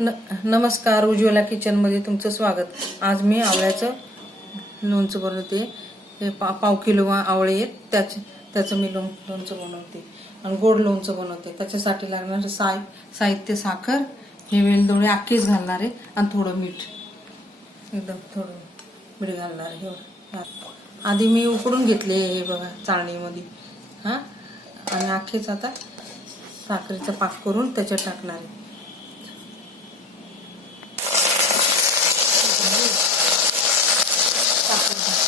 न नमस्कार उज्ज्वला किचनमध्ये तुमचं स्वागत. आज मी आवळ्याचं लोणचं बनवते. हे पा पाव किलो आवळे आहेत. त्याचे त्याचं मी लोण लोणचं बनवते. आणि गोड लोणचं बनवते. त्याच्यासाठी लागणार साय साहित्य साखर हे वेलदोडे आखीच घालणार आहे. आणि थोडं मीठ. एकदम थोडं मीठ घालणार आहे. एवढं. आधी मी उकडून घेतले हे बघा चाळणीमध्ये. हां? आणि अख्खेच आता साखरेचा पाक करून त्याच्यात टाकणार आहे साखर घाल.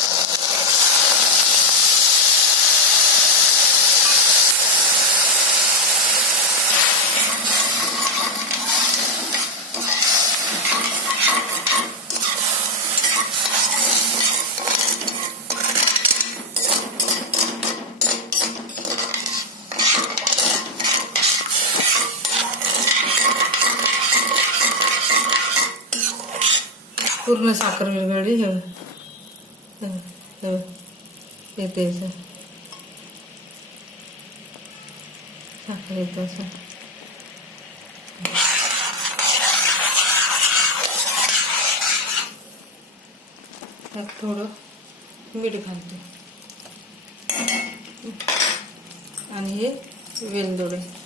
पूर्ण साखर विरघळली. येते साखर येते असं. त्यात थोडं मीठ घालते. आणि हे वेलदोडे.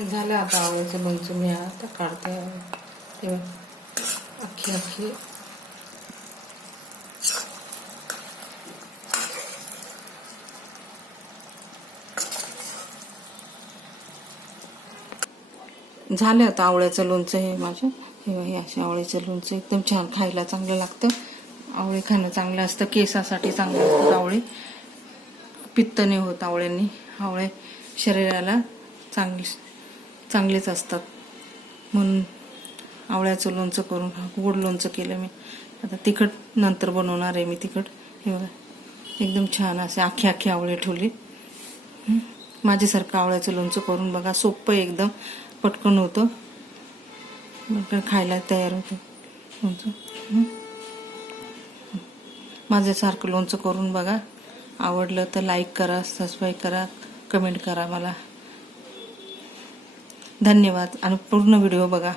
झालं आता आवळ्याचं लोणचं मी आता काढते. तेव्हा अख्खी अख्खी झालं आता आवळ्याचं लोणचं हे माझं. हे असे आवळ्याचं लोणचं एकदम छान खायला चांगलं लागतं. आवळे खाणं चांगलं असतं केसासाठी चांगलं असतं आवळे. पित्त नाही होत आवळ्यांनी. आवळे शरीराला चांगले चांगलेच असतात. म्हणून आवळ्याचं लोणचं करून गोड लोणचं केलं मी. आता तिखट नंतर बनवणार आहे मी तिखट. हे बघा. एकदम छान असे आखे आखे आवळे ठेवले. माझ्यासारखं आवळ्याचं लोणचं करून बघा. सोपं आहे एकदम. पटकन होतं. मग खायला तयार होतं. लोणचं. माझ्यासारखं लोणचं करून बघा. आवडलं तर लाईक करा सबस्क्राईब करा कमेंट करा मला. धन्यवाद. आणि पूर्ण व्हिडिओ बघा.